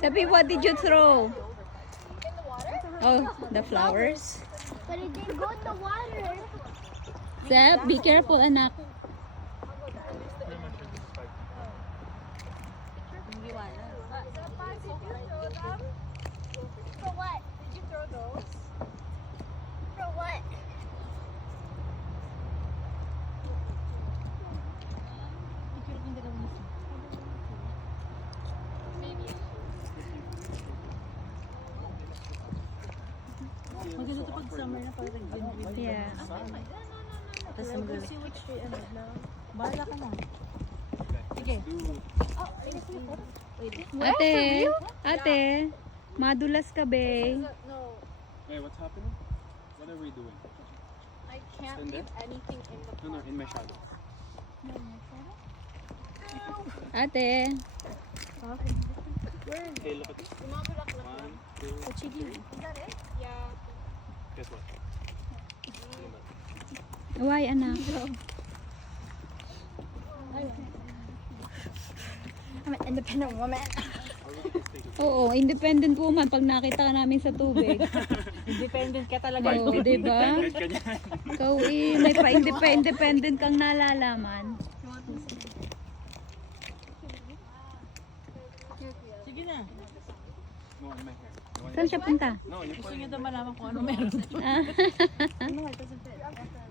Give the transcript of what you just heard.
Sabi, what did you throw? In the water? Oh, the flowers. But it didn't go in the water. Sep, be careful, anak. For what? Did you throw those? For what? Maganda to pag summer na parang green. Yeah. Tapos maganda. Bahala ka na. Sige. Ate, ate, madulas ka, be. No, Wait, what's happening? What are we doing? I can't Stand leave anything in the No, in my shadow. Ate, Okay, look at this. One, two, Is that it? Yeah. guess what? why, anak? I'm an independent woman. Oo, independent woman pag nakita ka namin sa tubig. Independent ka talaga. Oo, diba? Ganyan ka niyan. Ikaw may pa-independent kang nalalaman. Sige na. No, in my hair. You want Saan siya punta? No, you're Gusto putting niyo it daw malaman kung ano meron. Ah. No, it doesn't fit.